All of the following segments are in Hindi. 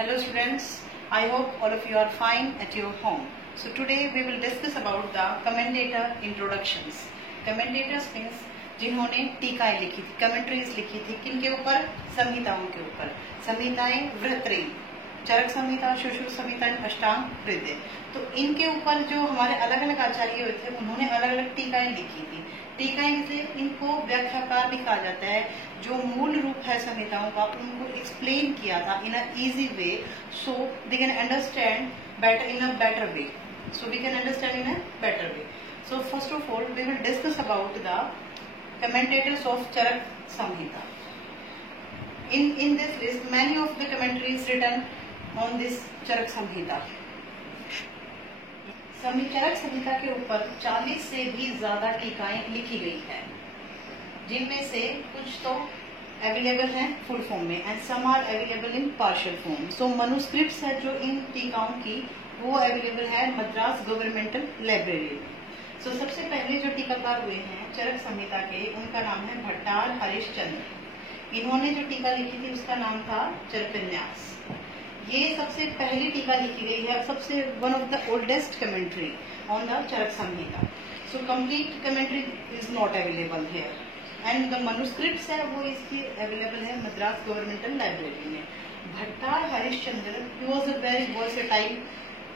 Hello students, I hope all of you are fine at your home. So today we will discuss about the commentator introductions. Commentators means जिन्होंने टीकाएं लिखी थी, कमेंट्रीज लिखी थी, किनके ऊपर? संहिताओं के ऊपर। संहिताएं वृत्रयी, चरक संहिता, सुश्रुत संहिता, अष्टांग हृदय। तो इनके ऊपर जो हमारे अलग अलग आचार्य हुए थे उन्होंने अलग अलग टीकाएं लिखी थी। टीकाएं से इनको व्याख्याकार भी कहा जाता है। जो मूल रूप है संहिताओं का उनको एक्सप्लेन किया था in a easy way, so they can understand better in a better way. So we can understand in a better way. So first of all we will discuss about the commentators of Charak Samhita. In this list, many of the commentaries written on this Charak Samhita. चरक संहिता के ऊपर 40 से भी ज्यादा टीकाएं लिखी गई है, जिनमें से कुछ तो अवेलेबल हैं फुल फॉर्म में and some are available in partial form. So manuscripts है जो इन टीकाओं की वो अवेलेबल है मद्रास गवर्नमेंटल लाइब्रेरी में। सो सबसे पहले जो टीकाकार हुए हैं चरक संहिता के, उनका नाम है भट्टार हरिश्चंद्र। इन्होंने जो टीका लिखी थी उसका नाम था चरकन्यास। ये सबसे पहली टीका लिखी गई है, सबसे one of the oldest commentary on the Charak Samhita. So complete commentary is not available here and the manuscripts है वो इसकी अवेलेबल है मद्रास गवर्नमेंटल लाइब्रेरी में। Bhattar Harishchandra he was a very versatile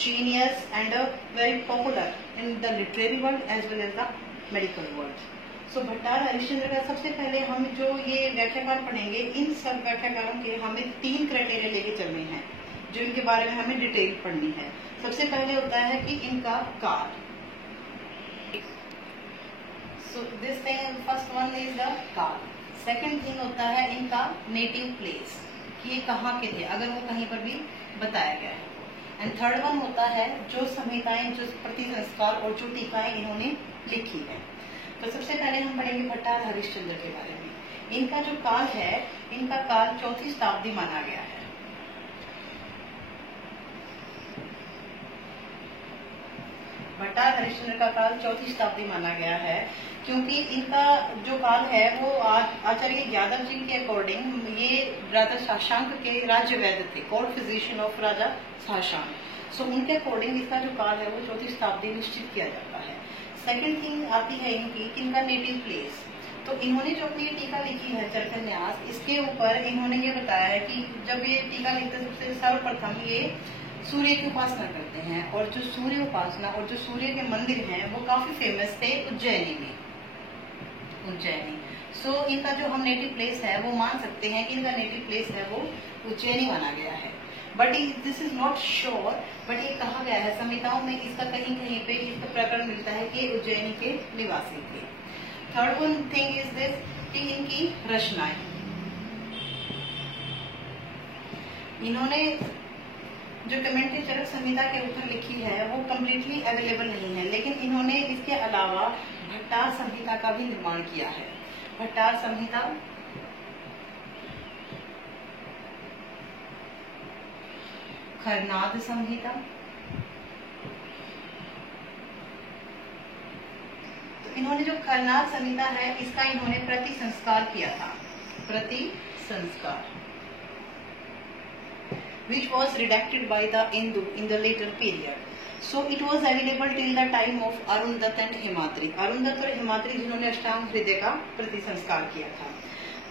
genius and very popular in the literary world as well as the medical world. So Bhattar Harishchandra का सबसे पहले हम जो ये व्याख्याकार पढ़ेंगे, इन सब व्याख्याकारों के हमें 3 क्राइटेरिया लेके चलने हैं जो इनके बारे में हमें डिटेल पढ़नी है। सबसे पहले होता है कि इनका काल। So this thing first one is the काल। सेकंड थिंग होता है इनका नेटिव प्लेस, कि ये कहाँ के थे अगर वो कहीं पर भी बताया गया है। एंड थर्ड वन होता है जो संहिताएं, जो प्रति संस्कार और जो टीकाएं इन्होंने लिखी है। तो सबसे पहले हम पढ़ेंगे भट्टार हरिश्चंद्र के बारे में। इनका जो काल है, इनका काल 4वीं शताब्दी माना गया है। भट्टार हरिश्चंद्र का काल 4वीं शताब्दी माना गया है, क्योंकि इनका जो काल है वो आचार्य यादव जी के अकॉर्डिंग ये राजा शाशांक के राज्य वैद्य थे, कोर्ट फिजिशियन ऑफ राजा शाशांक। सो उनके अकॉर्डिंग इसका जो काल है वो 4वीं शताब्दी निश्चित किया जाता है। सेकंड थिंग आती है इनकी, इनका नेटिव प्लेस। तो इन्होंने जो अपनी टीका लिखी है चरकन्यास, इसके ऊपर इन्होंने ये बताया है कि जब ये टीका लिखते सबसे सर्वप्रथम ये सूर्य की उपासना करते हैं, और जो सूर्य उपासना और जो सूर्य के मंदिर हैं वो काफी फेमस थे उज्जैनी में। सो इनका जो हम नेटिव प्लेस है वो मान सकते हैं कि इनका नेटिव प्लेस है वो उज्जैनी माना गया है। But this is not sure, but ये कहा गया है संहिताओं में, इसका कहीं कहीं पे इसका प्रकरण मिलता है कि उज्जैनी के निवासी थे। Third one thing is this कि इनकी रचनाएं, इन्होंने जो कमेंट्री चरक संहिता के ऊपर लिखी है वो कम्प्लीटली अवेलेबल नहीं है, लेकिन इन्होंने इसके अलावा भट्टार संहिता का भी निर्माण किया है। भट्टार संहिता, खरनाद संहिता। तो इन्होंने जो खरनाद संहिता है इसका इन्होंने प्रति संस्कार किया था, प्रति संस्कार, which was redacted by the Hindu in the later period. So it was available till the time of अरुणदत्त and Himadri. अरुणदत्त और हिमाद्री जिन्होंने अष्टांग हृदय का प्रति संस्कार किया था।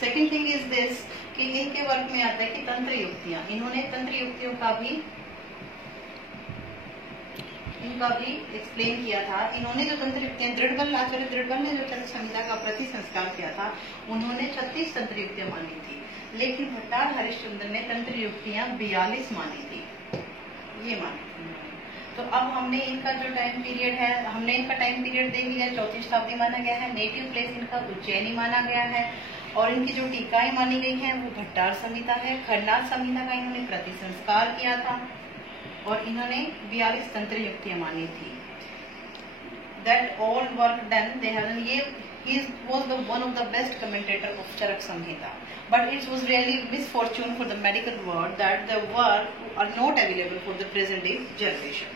सेकेंड थिंग इज दिस कि इनके वर्क में आता है कि तंत्र युक्तियां, इन्होंने तंत्र युक्तियों का भी एक्सप्लेन किया था। इन्होंने जो तंत्र युक्तियां, दृढ़बल, आचार्य दृढ़बल ने जो चरक संहिता का प्रति संस्कार किया था उन्होंने 36 तंत्र युक्तियां मानी थी, लेकिन भट्टार हरिश्चंद्र ने तंत्र युक्तियां 42 मानी थी, ये मानी थी उन्होंने। तो अब हमने इनका जो टाइम पीरियड है, हमने इनका टाइम पीरियड देख लिया, 4वीं शताब्दी माना गया है। नेटिव प्लेस इनका उज्जैनी माना गया है, और इनकी जो टीकाएं मानी गई हैं वो भट्टार संहिता है। खरनाद संहिता का इन्होंने प्रति संस्कार किया था और इन्होंने 42 तंत्र युक्तियां मानी थी। That all work done they have done. He was the one of the best commentator of Charak Samhita, but it was really misfortune for the medical world that the work are not available for the present day generation.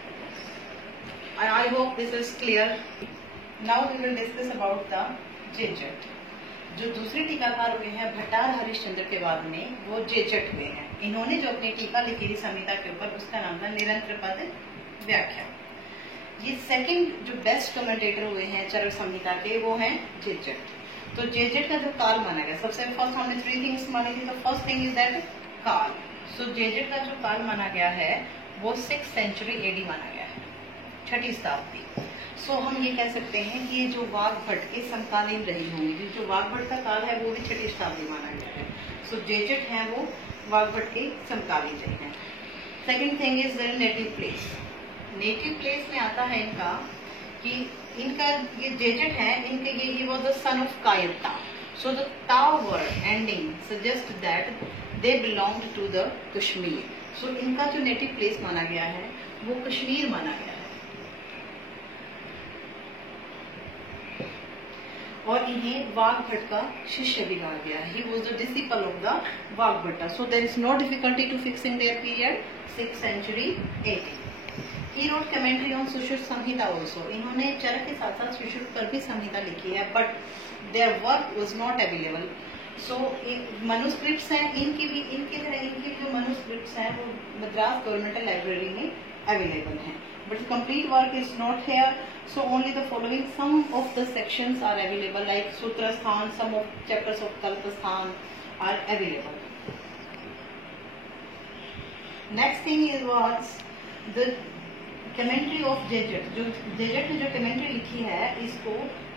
I hope this is clear. Now we will discuss about the Jinjat. जो दूसरे टीकाकार हुए हैं भट्टार हरिश्चंद्र के बाद में, वो जेजट हुए हैं। इन्होंने जो अपनी टीका लिखी थी संहिता के ऊपर, उसका नाम था निरंतर पद व्याख्या। ये सेकंड जो बेस्ट कमेंटेटर हुए हैं चरक संहिता के, वो हैं जेजट। तो जेजट का जो काल माना गया, सबसे फर्स्ट हमने 3 थिंग्स मानी थी। तो फर्स्ट थिंग इज दैट काल। सो जेजट का जो काल माना गया है वो 6th सेंचुरी एडी माना गया है, 6ठी शताब्दी। सो हम ये कह सकते हैं कि ये जो वाघभट्ट के समकालीन रही होंगी, जो वाघभट्ट का काल है वो भी 6ठी शताब्दी माना गया है। सो जेजट हैं वो वाघभट्ट के समकालीन रहे हैं। Second thing is there native place. Native place में आता है इनका कि इनका ये जेजट है, इनके ये he was the son of Kayata. So the ता word ending suggest that they belonged to the Kashmir. So इनका जो नेटिव प्लेस माना गया है वो कश्मीर माना गया है। और इन्हें वाघभट्ट का शिष्य भी कहा गया है। He was the disciple of the Vagbhatta. So there is no difficulty to fixing their period, 6th century AD. He wrote commentary on Sushruत Samhita also. इन्होंने चरक के साथ साथ सुश्रुत पर भी संहिता लिखी है, but their work was not available. So manuscripts हैं इनकी भी, इनके जो manuscripts हैं वो मद्रास गवर्नमेंटल लाइब्रेरी में अवेलेबल हैं, but the complete work is not here. So only the following some of the sections are available, like Sutrasthan, some of chapters of Kalpasthan are available. Next thing is was the commentary of Jejet. जो जेजेट ने जो commentary लिखी है इसको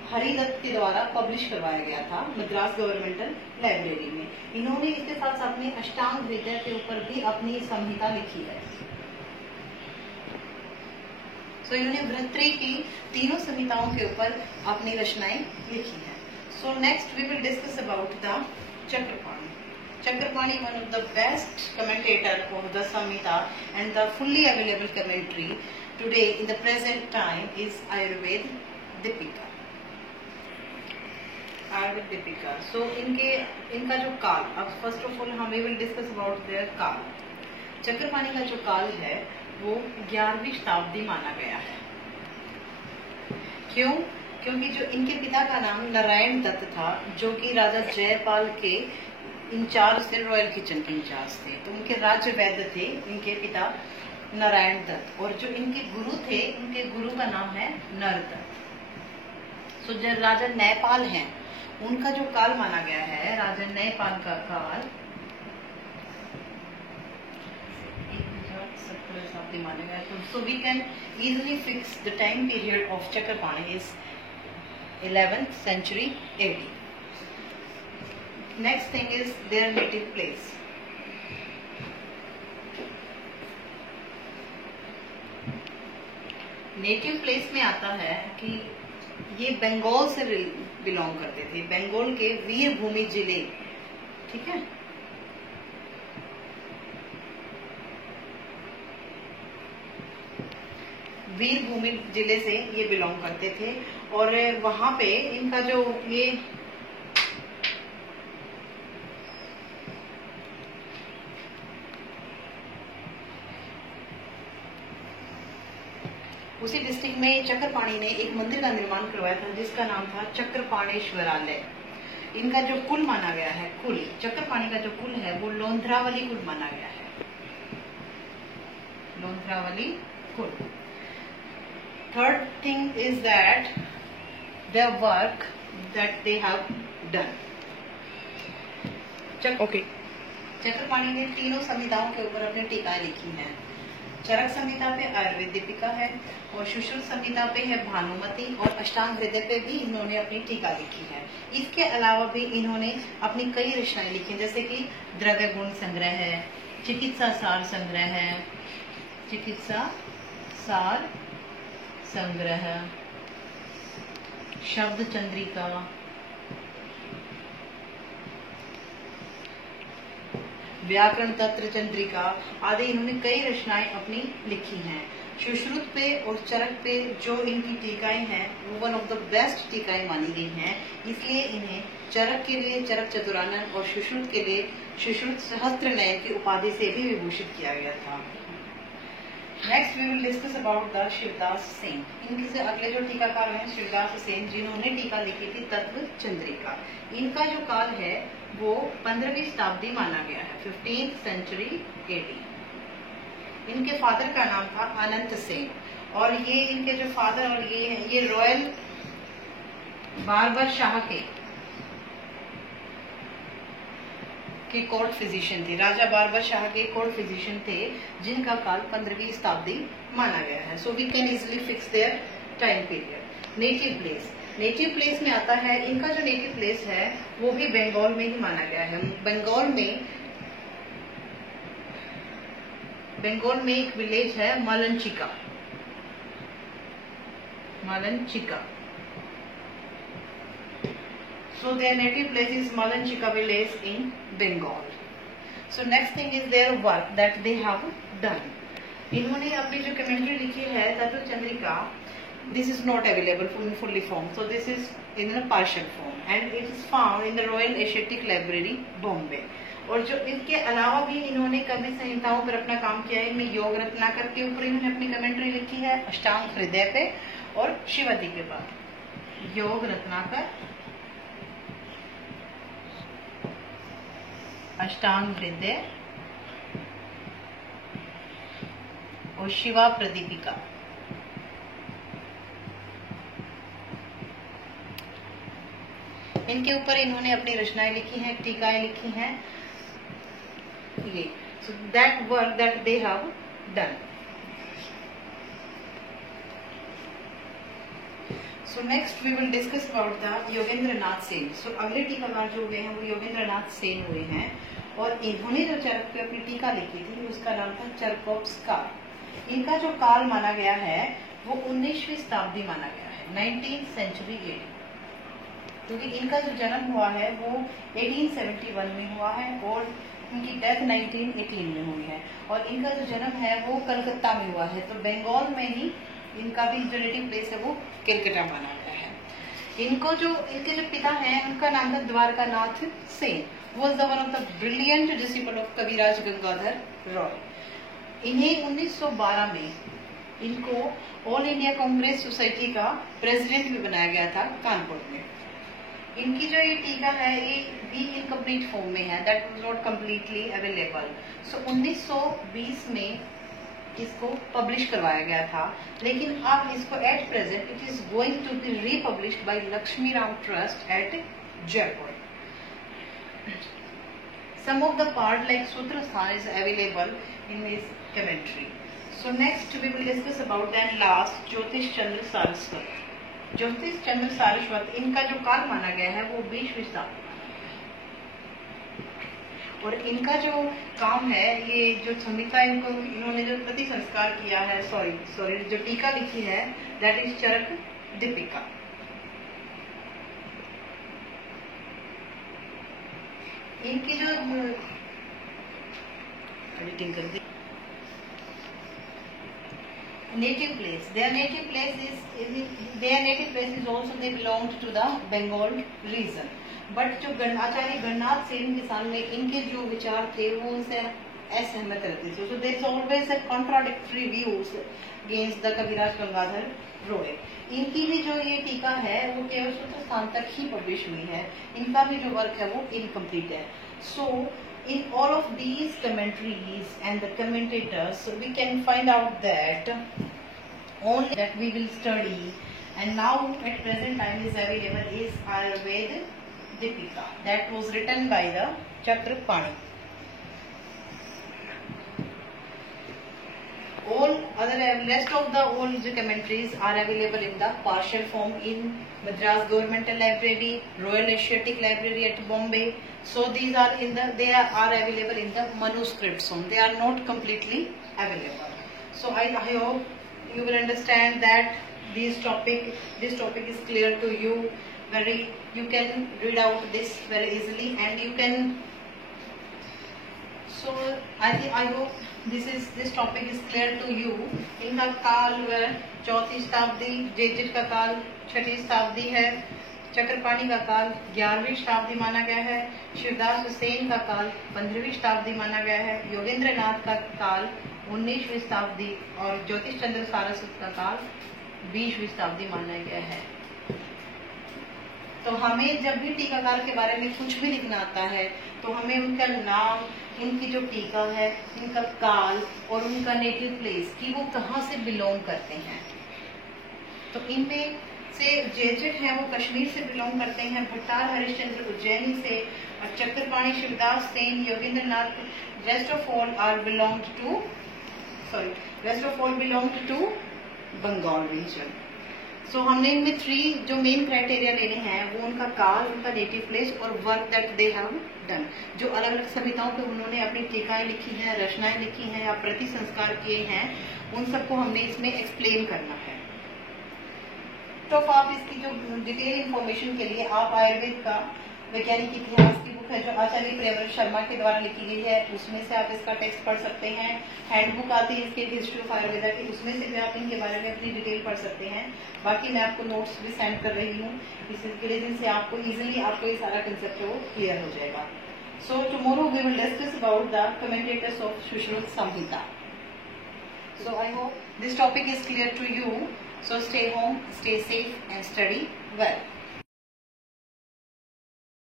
हरिदत्त के द्वारा पब्लिश करवाया गया था मद्रास गवर्नमेंटल लाइब्रेरी में। इन्होंने इसके साथ साथ में अष्टांग हृदय के ऊपर भी अपनी संहिता लिखी है। सो इन्होंने वृत्ति की तीनों संहिताओं के ऊपर अपनी रचनाएं लिखी हैं। So next we will discuss about the Chakrapani. Chakrapani one of the best commentator of the Samhita and the fully available commentary today in the present time is Ayurveda Dipika. Ayurveda Dipika. So इनका जो काल, अब फर्स्ट ऑफ ऑल हम we will discuss about their काल। चक्रपाणी का जो काल है वो 11वीं शताब्दी माना गया है। क्यों? क्योंकि जो इनके पिता का नाम नारायण दत्त था, जो कि राजा जयपाल के इंचार्ज थे, रॉयल किचन के इंचार्ज थे। तो उनके राज्य वैद्य थे इनके पिता नारायण दत्त, और जो इनके गुरु थे उनके गुरु का नाम है नरदत्त। सो जो राजा न्यायपाल हैं उनका जो काल माना गया है, राजा न्यायपाल का काल माना गया। So we can easily fix the time period of Chakrapani is 11th century AD. Next thing is their native place. Native place में आता है कि ये बंगाल से बिलोंग करते थे, बंगाल के वीरभूमि जिले, ठीक है। वीरभूमि जिले से ये बिलोंग करते थे, और वहां पे इनका जो ये उसी डिस्ट्रिक्ट में चक्रपाणी ने एक मंदिर का निर्माण करवाया था जिसका नाम था चक्रपाणेश्वरालय। इनका जो कुल माना गया है, कुल चक्रपाणी का जो कुल है वो लोंध्रावली कुल माना गया है, लोंध्रावली कुल। Third thing is that the work that they have done. Chakrapani ने तीनों संहिताओं के ऊपर अपनी टीकाएं लिखी हैं। चरक संहिता पे आयुर्वेद दीपिका है, और सुश्रुत संहिता पे है भानुमति, और अष्टांग हृदय पे भी इन्होंने अपनी टीका लिखी है। इसके अलावा भी इन्होंने अपनी कई रचनाएं लिखी हैं, जैसे कि द्रव्य गुण संग्रह है, चिकित्सा सार संग्रह है, चिकित्सा सार संग्रह, शब्द चंद्रिका, व्याकरण तंत्र चंद्रिका आदि इन्होंने कई रचनाएं अपनी लिखी हैं। सुश्रुत पे और चरक पे जो इनकी टीकाएं हैं वो वन ऑफ द बेस्ट टीकाएं मानी गई हैं, इसलिए इन्हें चरक के लिए चरक चतुरानन और सुश्रुत के लिए सुश्रुत सहस्त्र नयन की उपाधि से भी विभूषित किया गया था। Next we will discuss about the Shivdas Sen. इनके से अगले जो टीकाकार हैं शिवदास सेन, जिन्होंने टीका लिखी थी तत्व चंद्रिका। इनका जो काल है वो 15वीं शताब्दी माना गया है, 15th century AD। इनके फादर का नाम था अनंत सेन, और ये इनके जो फादर और ये रॉयल बारबर शाह के कोर्ट फिजिशियन थे, राजा बारबर शाह के कोर्ट फिजिशियन थे, जिनका काल 15वीं शताब्दी माना गया है। So we can easily fix their time period. Native place में आता है, इनका जो नेटिव प्लेस है वो भी बंगाल में ही माना गया है। बंगाल में एक विलेज है मालनचिका। So their native place is Malanchika village in Bengal. So next thing is their work that they have done. इन्होंने अपनी जो कमेंट्री लिखी है तत्व Chandrika, this is not available in fully form. So this is in a partial form and it is found in the Royal Asiatic Library, Bombay. और जो इसके अलावा भी इन्होंने कवि संहिताओं पर अपना काम किया है। इनमें योग रत्नाकर के ऊपर इन्होंने अपनी कमेंट्री लिखी है, अष्टांग हृदय पे और शिवाजी के बाद। योग रत्नाकर, अष्टांग हृदय और शिवा प्रदीपिका। इनके ऊपर इन्होंने अपनी रचनाएं लिखी हैं, टीकाएं लिखी हैं। ये so that work that they have done. So next we will discuss about the Yogendranath Sen. So अगले टीकाकार जो हुए हैं वो योगेंद्रनाथ सेन हुए हैं, और इन्होंने जो चरक पे अपनी टीका लिखी थी उसका नाम था चरकोव्स्का। इनका जो काल माना गया है वो 19वीं शताब्दी माना गया है, 19th century AD, क्योंकि इनका जो जन्म हुआ है वो 1871 में हुआ है और इनकी डेथ 1918 में हुई है। और इनका जो जन्म है वो कलकत्ता में हुआ है, तो बंगाल में ही इनका भी जो नेटिव प्लेस है वो कलकत्ता माना गया है। इनके जो पिता हैं उनका नाम था Dwarkanath Sen, was the one of the brilliant disciple of कविराज गंगाधर रॉय। इन्हें 1912 में इनको ऑल इंडिया कांग्रेस सोसाइटी का प्रेसिडेंट भी बनाया गया था कानपुर में। इनकी जो ये टीका है ये भी इनकम्प्लीट फॉर्म में है, that was not completely available. So 1920 में इसको पब्लिश करवाया गया था, लेकिन अब इसको at present it is going to be republished by Lakshmi Ram trust at Jaipur. Some of the part like Sutra Sthan is available in his commentary. So next we will discuss about then last ज्योतिष चंद्र सारस्वत। ज्योतिष चंद्र सारस्वत इनका जो काल माना गया है वो 20वीं शताब्दी, और इनका जो काम है ये जो संहिता इन्होंने जो प्रति संस्कार किया है, सॉरी जो टीका लिखी है दैट इज चरक दीपिका। इनकी जो एडिटिंग कर दी native place, their native place is also they belonged to the Bengal region, but जो आचार्य गणनाथ सेन के सामने इनके जो विचार थे वो उनसे असहमत रहते थे। So there is always a contradictory views against the कविराज गंगाधर रॉय। इनकी भी जो ये टीका है वो केवल सूत्र स्थान तक ही पब्लिश हुई है, इनका भी जो वर्क है वो इनकम्प्लीट है। सो in all of these commentaries and the commentators, so we can find out that only that we will study and now at present time is available is Ayurveda Deepika that was written by the Chakrapani. All other rest of the old commentaries are available in the partial form in Madras Governmental Library, Royal Asiatic Library at Bombay. So these are they are available in the manuscript form. They are not completely available. So I hope you will understand that this topic is clear to you. You can read out this very easily and you can. So I hope this topic is clear to you. इनका काल 4वीं शताब्दी, जेजिट का काल 6वीं शताब्दी है, चक्रपाणी का काल 11वीं शताब्दी माना गया है। शिवदास हुसैन का काल 15वीं शताब्दी माना गया है। योगेंद्रनाथ का काल 19वीं शताब्दी और ज्योतिष चंद्र सारस्वत का काल 20वीं शताब्दी माना गया है। तो हमें जब भी टीकाकार के बारे में कुछ भी लिखना आता है तो हमें उनका नाम, उनकी जो टीका है, उनका काल और उनका नेटिव प्लेस कि वो कहाँ से बिलोंग करते हैं। तो इनमें से जेजेट है वो कश्मीर से बिलोंग करते हैं, भट्टार हरिश्चंद्र उज्जैनी से, और Chakrapani Shivdas Sen Yogendranath rest of all belong to Bengal region. So हमने इनमें 3 जो मेन क्राइटेरिया लेने हैं वो उनका काल, उनका नेटिव प्लेस और work that they have done. जो अलग अलग संहिताओं पे उन्होंने अपनी टीकाएं लिखी हैं, रचनाएं लिखी हैं या प्रति संस्कार किए हैं, उन सबको हमने इसमें एक्सप्लेन करना है। तो आप इसकी जो डिटेल इंफॉर्मेशन के लिए आप आयुर्वेद का वैज्ञानिक इतिहास की बुक है जो आचार्य प्रियव्रत शर्मा के द्वारा लिखी गई है, उसमें से आप इसका टेक्स्ट पढ़ सकते हैं। हैंडबुक आती है इसके हिस्ट्री ऑफ आयुर्वेदा की, उसमें से भी आप इनके बारे में अपनी डिटेल पढ़ सकते हैं। बाकी मैं आपको नोट्स भी सेंड कर रही हूँ इसके लिए, जिनसे आपको इजीली आपको ये सारा कंसेप्ट वो क्लियर हो जाएगा। So tomorrow we will discuss about the commentators of Sushruta Samhita. So I hope this topic is clear to you. So stay home, stay safe and study well.